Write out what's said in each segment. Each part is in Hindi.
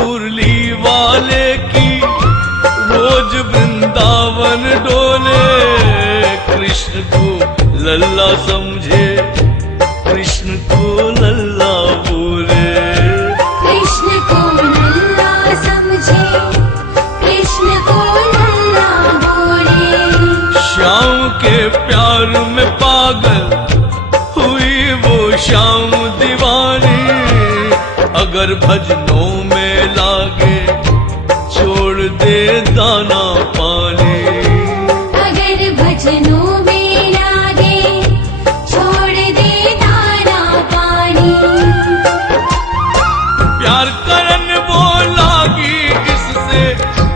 मुरली वाले की रोज वृंदावन डोले। कृष्ण को लल्ला समझे, कृष्ण को लल्ला बोले। कृष्ण को लल्ला समझे, कृष्ण को लल्ला बोले। श्याम के प्यार में पागल हुई वो श्याम दीवानी। अगर भजनों में लागे छोड़ दे दाना पानी। अगर भजनों में लागे छोड़ दे दाना पानी। प्यार करन वो लागी किससे,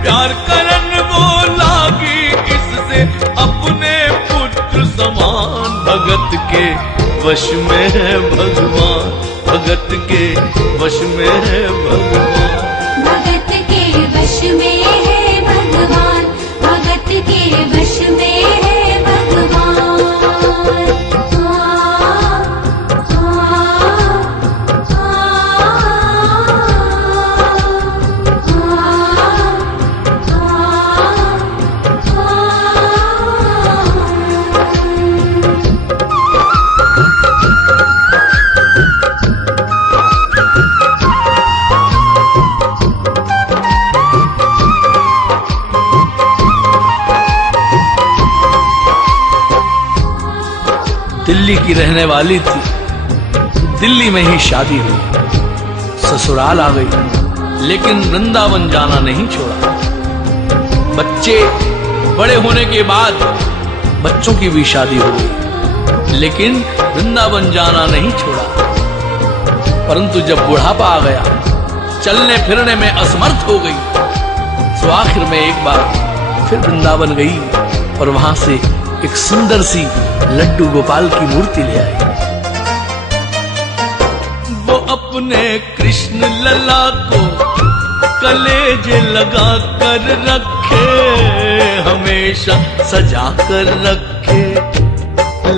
प्यार करन वो लागी किससे, अपने पुत्र समान। भगत के वश में है भगवान, भगत के वश में है भगवान। भगत के वश में है भगवान, भगत के वश में है भगवान। दिल्ली की रहने वाली थी, दिल्ली में ही शादी हुई, ससुराल आ गई, लेकिन वृंदावन जाना नहीं छोड़ा। बच्चे बड़े होने के बाद बच्चों की भी शादी हो गई, लेकिन वृंदावन जाना नहीं छोड़ा। परंतु जब बुढ़ापा आ गया, चलने फिरने में असमर्थ हो गई, तो आखिर में एक बार फिर वृंदावन गई और वहां से एक सुंदर सी लड्डू गोपाल की मूर्ति ले आई। वो अपने कृष्ण लला को कलेजे लगा कर रखे, हमेशा सजा कर रखे,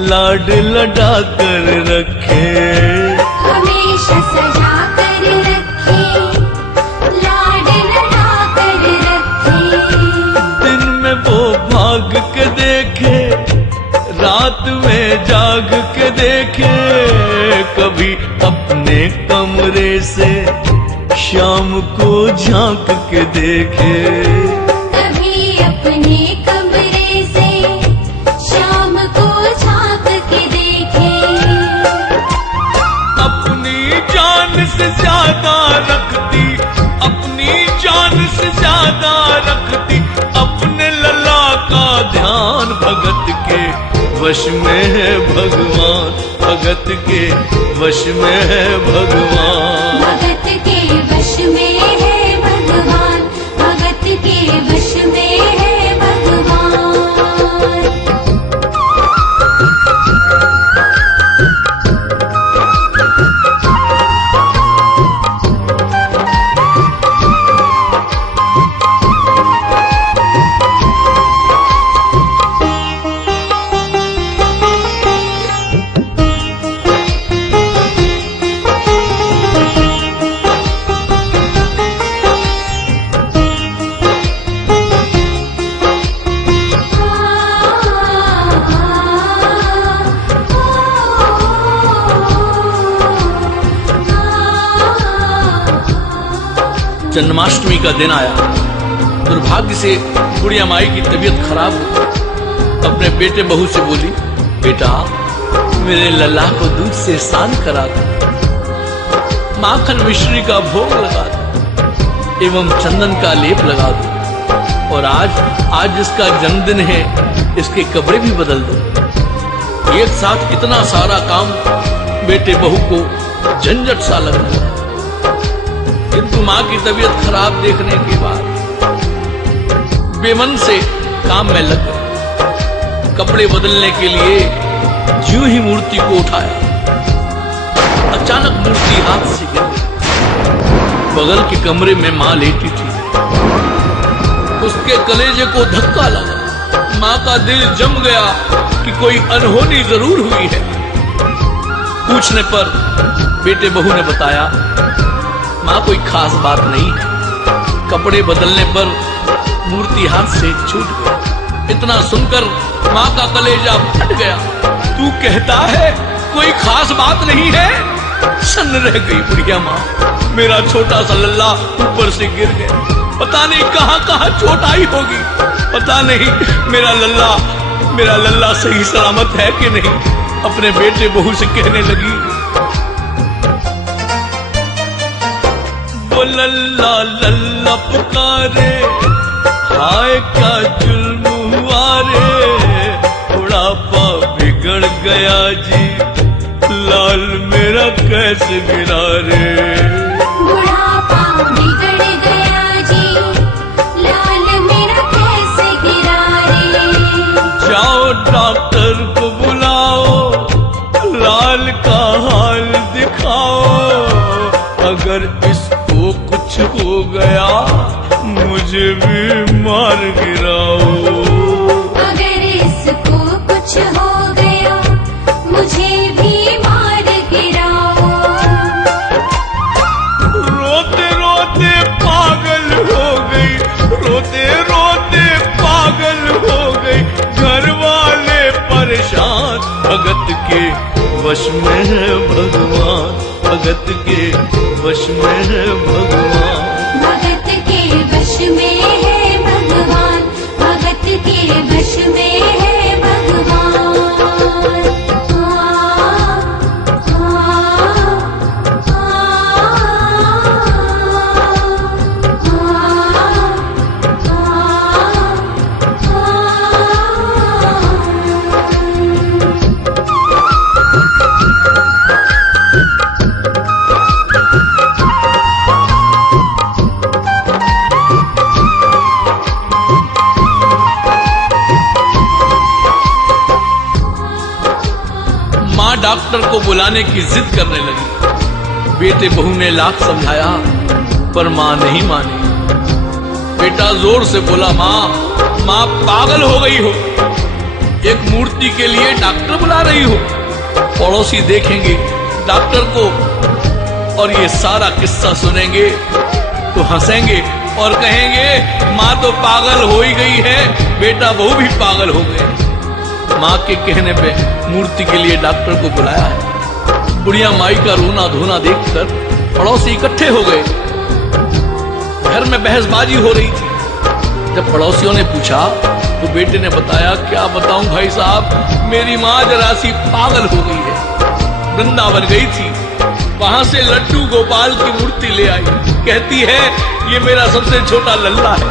लाड लडा कर रखे। हमेशा सजा कर रखे, लाड लडा कर रखे। दिन में वो भाग के देखे, रात में जाग के देखे, कभी अपने कमरे से शाम को झांक के देखे। कभी अपने कमरे से शाम को झांक के देखे। अपनी जान से ज्यादा रखती, अपनी जान से ज्यादा रखती, अपने लला का ध्यान। भगत के वश में है भगवान, भगत के वश में है भगवान। भगत के वश में है भगवान, भगत के वश में है भगवान। जन्माष्टमी का दिन आया। दुर्भाग्य से गुड़िया माई की तबीयत खराब हुई। अपने बेटे बहू से बोली, बेटा मेरे लल्ला को दूध से स्नान करा दो, माखन मिश्री का भोग लगा दो एवं चंदन का लेप लगा दो, और आज इसका जन्मदिन है, इसके कपड़े भी बदल दो। एक साथ इतना सारा काम बेटे बहू को झंझट सा लग रहा। किंतु माँ की तबीयत खराब देखने के बाद बेमन से काम में लग गए। कपड़े बदलने के लिए ज्यों ही मूर्ति को उठाया, अचानक मूर्ति हाथ से गिर गई। बगल के कमरे में माँ लेटी थी, उसके कलेजे को धक्का लगा। माँ का दिल जम गया कि कोई अनहोनी जरूर हुई है। पूछने पर बेटे बहू ने बताया, माँ कोई खास बात नहीं है, कपड़े बदलने पर मूर्ति हाथ से छूट गई। इतना सुनकर माँ का कलेजा फट गया। तू कहता है कोई खास बात नहीं है? सन्न रह गई बुढ़िया माँ। मेरा छोटा सा लल्ला ऊपर से गिर गया। पता नहीं कहाँ कहाँ चोट आई होगी। पता नहीं मेरा लल्ला सही सलामत है कि नहीं। अपने बेटे बहू से कहने लगी, वो लल्ला लल्ला पुकारे, हाय क्या जुल्म हुआ रे, बुढ़ापा बिगड़ गया जी, लाल मेरा कैसे गिरा रे। बुढ़ापा बिगड़ गया जी, लाल मेरा कैसे गिरा रे। जाओ डॉक्टर को बुलाओ, लाल का हाल दिखाओ, अगर इसको कुछ हो गया मुझे भी मार गिराओ। अगर इसको कुछ हो गया मुझे भी मार गिराओ। रोते रोते पागल हो गई, रोते रोते पागल हो गई, घर वाले परेशान। भगत के वश में है भगवान, भगत के वश में है भगवान। भगत के वश में है भगवान, भगत के वश में है भगवान। डॉक्टर को बुलाने की जिद करने लगी। बेटे बहू ने लाख समझाया पर माँ नहीं मानी। बेटा जोर से बोला, माँ पागल हो गई हो, एक मूर्ति के लिए डॉक्टर बुला रही हो। पड़ोसी देखेंगे डॉक्टर को और ये सारा किस्सा सुनेंगे तो हंसेंगे और कहेंगे माँ तो पागल हो ही गई है, बेटा बहू भी पागल हो गए। माँ के कहने पे मूर्ति के लिए डॉक्टर को बुलाया है। बुढ़िया माई का रोना धोना देखकर पड़ोसी इकट्ठे हो गए। घर में बहसबाजी हो रही थी। जब पड़ोसियों ने पूछा तो बेटे ने बताया, क्या बताऊं भाई साहब, मेरी माँ जरा सी पागल हो गई है। वृंदावन गई थी, वहां से लड्डू गोपाल की मूर्ति ले आई। कहती है ये मेरा सबसे छोटा लल्ला है।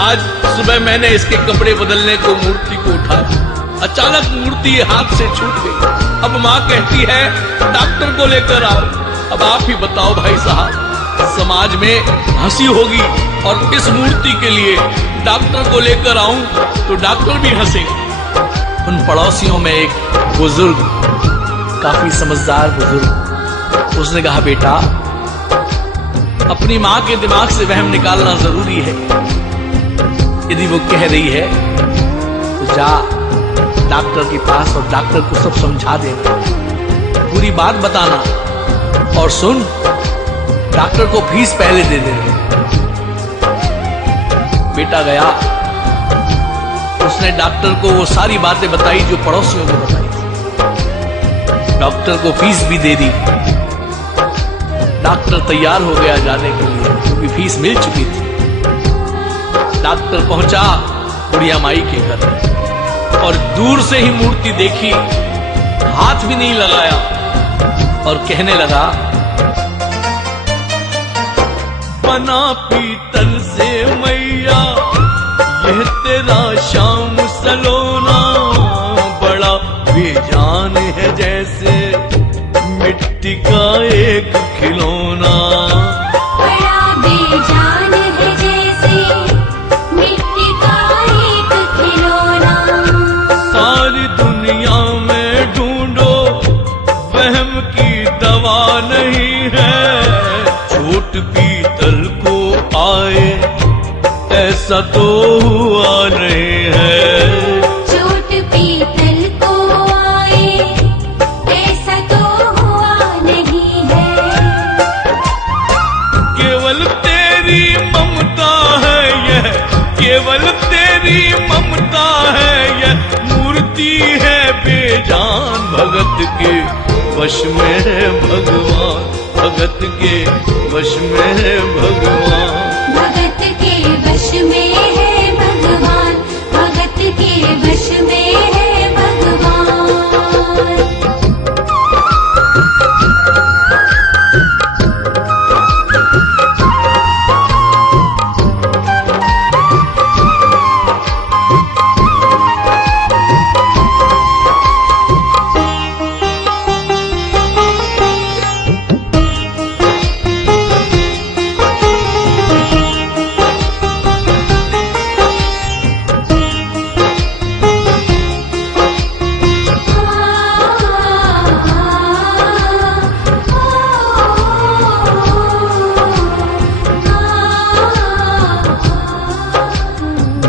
आज सुबह मैंने इसके कपड़े बदलने को मूर्ति को उठाया, अचानक मूर्ति हाथ से छूट गई। अब माँ कहती है डॉक्टर को लेकर आओ। अब आप ही बताओ भाई साहब, समाज में हंसी होगी और इस मूर्ति के लिए डॉक्टर को लेकर आऊं तो डॉक्टर भी हंसेगा। उन पड़ोसियों में एक बुजुर्ग, काफी समझदार बुजुर्ग, उसने कहा, बेटा अपनी माँ के दिमाग से वहम निकालना जरूरी है। यदि वो कह रही है तो जा डॉक्टर के पास और डॉक्टर को सब समझा देना, पूरी बात बताना, और सुन डॉक्टर को फीस पहले दे देना। बेटा गया, उसने डॉक्टर को वो सारी बातें बताई जो पड़ोसियों ने बताई थी। डॉक्टर को फीस भी दे दी। डॉक्टर तैयार हो गया जाने के लिए क्योंकि फीस मिल चुकी थी। डॉक्टर पहुंचा बुढ़िया माई के घर और दूर से ही मूर्ति देखी, हाथ भी नहीं लगाया और कहने लगा, बना पीतल से मैया यह तेरा श्याम सलोना, बड़ा बेजान है जैसे मिट्टी का एक खिलौना। बड़ा बेजान है जैसे मिट्टी का एक खिलौना। सारी दुनिया में ढूंढो वहम की दवा नहीं है, छोट पीतल को आए ऐसा तो हुआ नहीं है। छोट पीतल को आए ऐसा तो हुआ नहीं है। केवल तेरी केवल तेरी ममता है, यह मूर्ति है बेजान। भगत के वश में है भगवान, भगत के वश में है भगवान। भगत के वश में है भगवान, भगत के वश में है भगवान।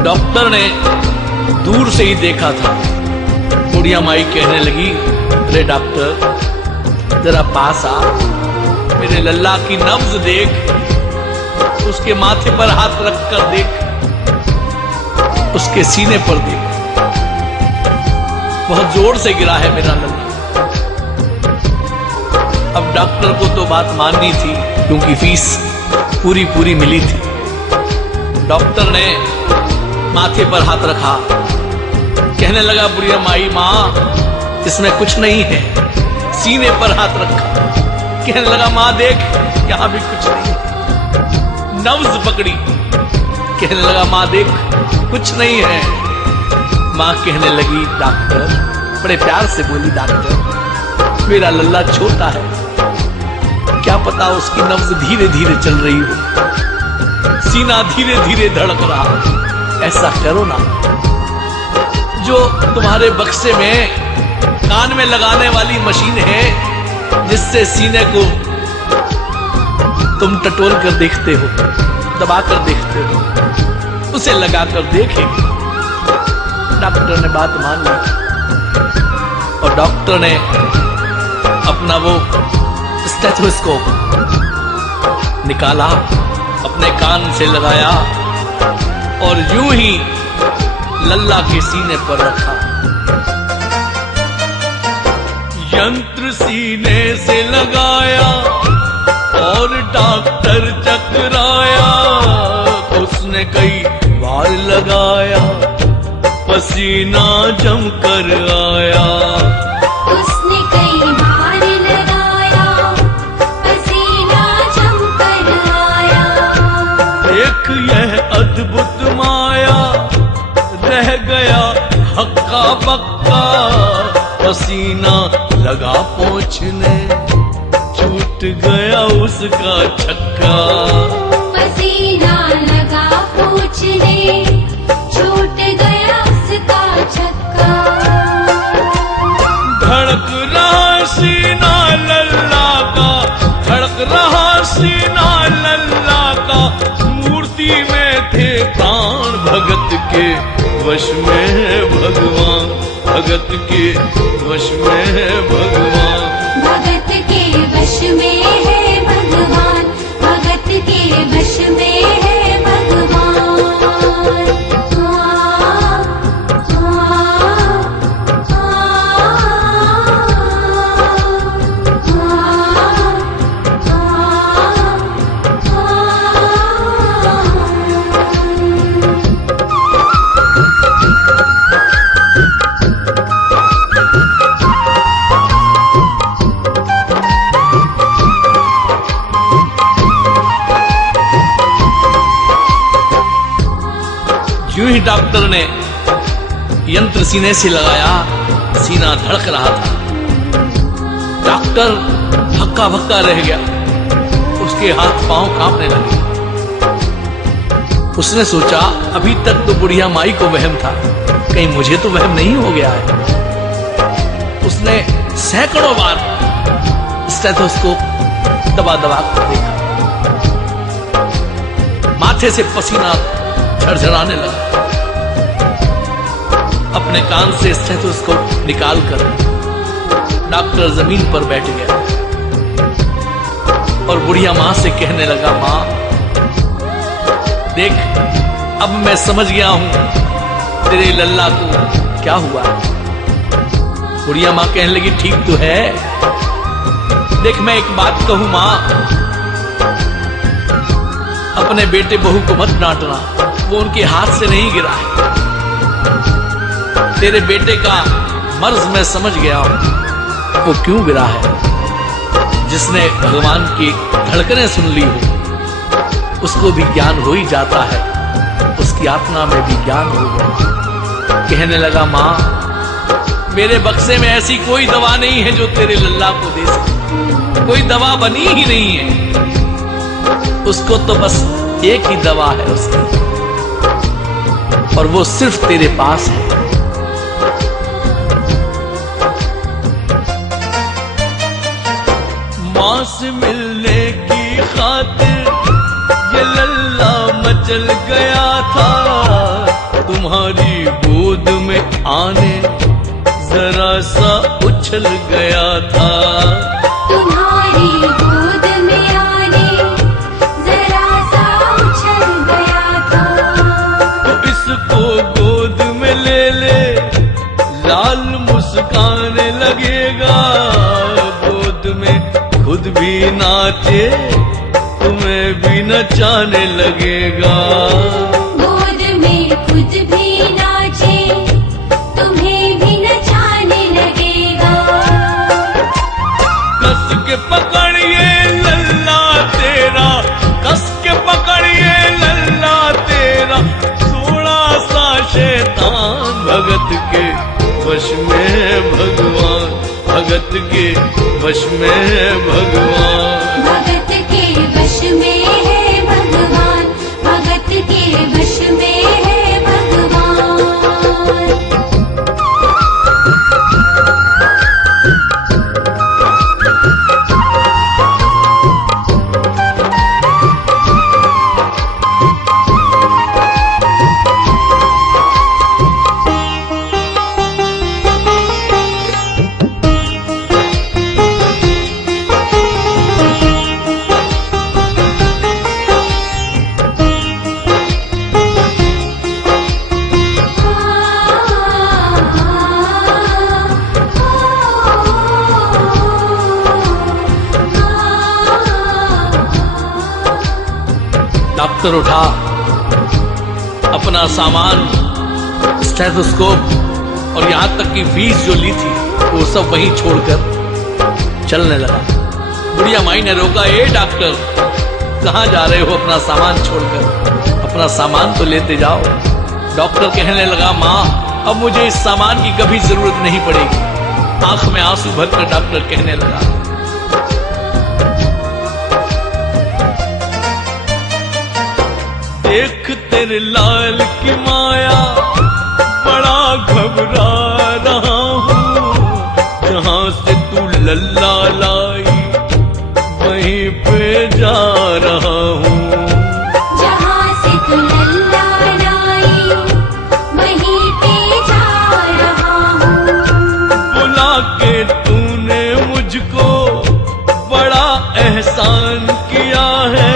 डॉक्टर ने दूर से ही देखा था। बुढ़िया माई कहने लगी, अरे डॉक्टर जरा पास आ, मेरे लल्ला की नब्ज देख, उसके माथे पर हाथ रख कर देख, उसके सीने पर देख, बहुत जोर से गिरा है मेरा लल्ला। अब डॉक्टर को तो बात माननी थी क्योंकि फीस पूरी मिली थी। डॉक्टर ने माथे पर हाथ रखा, कहने लगा, बुढ़िया माई माँ इसमें कुछ नहीं है। सीने पर हाथ रखा, कहने लगा, माँ देख यहां भी कुछ नहीं है। नब्ज पकड़ी, कहने लगा, माँ देख कुछ नहीं है। माँ कहने लगी, डॉक्टर, बड़े प्यार से बोली, डॉक्टर मेरा लल्ला छोटा है, क्या पता उसकी नब्ज धीरे धीरे चल रही हो, सीना धीरे धीरे धड़क रहा। ऐसा करो ना, जो तुम्हारे बक्से में कान में लगाने वाली मशीन है, जिससे सीने को तुम टटोल कर देखते हो, दबा कर देखते हो, उसे लगाकर देखेंगे। डॉक्टर ने बात मान ली और डॉक्टर ने अपना वो स्टेथोस्कोप निकाला, अपने कान से लगाया और यूं ही लल्ला के सीने पर रखा। यंत्र सीने से लगाया और डॉक्टर चकराया, उसने कई बार लगाया, पसीना जम कर आया। उसने कई बार लगाया, पसीना जम कर आया। एक यह अद्भुत माया, रह गया हक्का बक्का, पसीना लगा पोंछने, छूट गया उसका छक्का। पसीना लगा पोंछने, छूट गया उसका छक्का। धड़क रहा सीना लल्ला का, धड़क रहा सीना लल्ला का, मूर्ति में थे प्राण। भगत के वश में है भगवान, भगत के वश में है भगवान। भगत के वश में है भगवान, भगत के वश में है भगवान। यूं ही डॉक्टर ने यंत्र सीने से लगाया, सीना धड़क रहा था। डॉक्टर हक्का भक्का रह गया, उसके हाथ पांव कांपने लगे। उसने सोचा, अभी तक तो बुढ़िया माई को वहम था, कहीं मुझे तो वहम नहीं हो गया है। उसने सैकड़ों बार स्टेथोस्कोप दबा दबा कर देखा, माथे से पसीना झरझराने लगा। अपने कान से स्टेथोस्कोप निकालकर डॉक्टर जमीन पर बैठ गया और बुढ़िया मां से कहने लगा, मां देख अब मैं समझ गया हूं तेरे लल्ला को क्या हुआ। बुढ़िया मां कहने लगी ठीक तो है। देख मैं एक बात कहूं मां, अपने बेटे बहू को मत डांटना, वो उनके हाथ से नहीं गिरा है। तेरे बेटे का मर्ज मैं समझ गया हूं, वो क्यों गिरा है। जिसने भगवान की धड़कनें सुन ली हो उसको भी ज्ञान हो ही जाता है, उसकी आत्मा में भी ज्ञान हो गया। कहने लगा मां मेरे बक्से में ऐसी कोई दवा नहीं है जो तेरे लल्ला को दे सके, कोई दवा बनी ही नहीं है। उसको तो बस एक ही दवा है उसकी, और वो सिर्फ तेरे पास है। मां से मिलने की खातिर ये लल्ला मचल गया था, तुम्हारी गोद में आने जरा सा उछल गया था। तुम्हारी गोद में आने जरा सा उछल गया था। तो इसको गोद में ले ले लाल मुस्काने लगेगा, गोद में खुद भी नाचे तुम्हें भी नचाने लगेगा। गोद में खुद भी नाचे तुम्हें भी नचाने लगेगा। कस के पकड़िए लल्ला तेरा, कस के पकड़िए लल्ला तेरा, थोड़ा सा शैतान भगत के वश में है भगवान, भगत के वश में है भगवान। भगत के वश में है भगवान, भगत के वश में है भगवान। डॉक्टर उठा अपना सामान, स्टेथोस्कोप और यहां तक की फीस जो ली थी वो सब वहीं छोड़कर चलने लगा। बुढ़िया माई ने रोका, ए डॉक्टर कहां जा रहे हो अपना सामान छोड़कर, अपना सामान तो लेते जाओ। डॉक्टर कहने लगा मां अब मुझे इस सामान की कभी जरूरत नहीं पड़ेगी। आंख में आंसू भरकर डॉक्टर कहने लगा देख तेरे लाल की माया बड़ा घबरा रहा हूँ, जहां से तू लल्ला लाई वहीं पे जा रहा हूँ। जहां से तू लल्ला लाई वहीं पे जा रहा हूँ। बुला के तूने मुझको बड़ा एहसान किया है,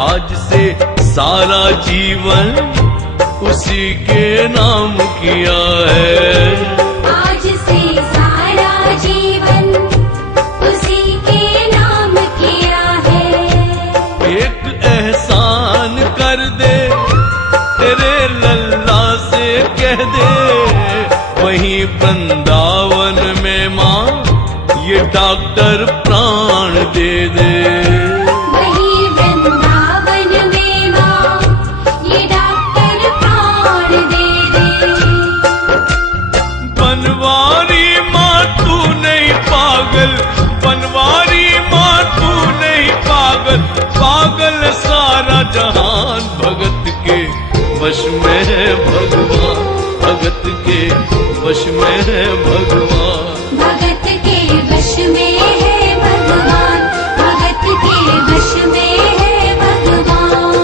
आज से सारा जीवन उसी के नाम किया है। आज से सारा जीवन उसी के नाम किया है। एक एहसान कर दे तेरे लल्ला से कह दे, वहीं वृंदावन में मां ये डॉक्टर प्राण दे दे। वहीं वृंदावन में मां ये डॉक्टर प्राण दे दे। बनवारी मां तू नहीं पागल, बनवारी मां तू नहीं पागल, पागल सारा जहान भगत के वश में है भगवान, भगत के वश में है भगवान। भगत के वश में है भगवान, भगत के वश में है भगवान।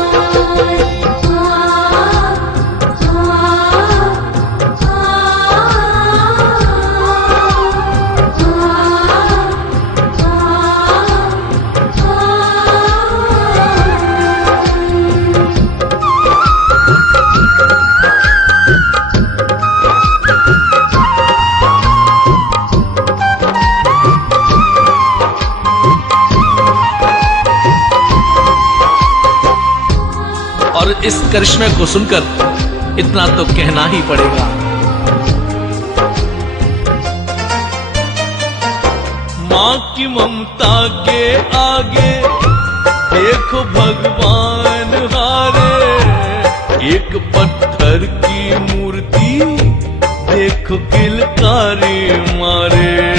और इस करिश्मे को सुनकर इतना तो कहना ही पड़ेगा, माँ की ममता के आगे देखो भगवान हारे, एक पत्थर की मूर्ति देखो किलकारी मारे।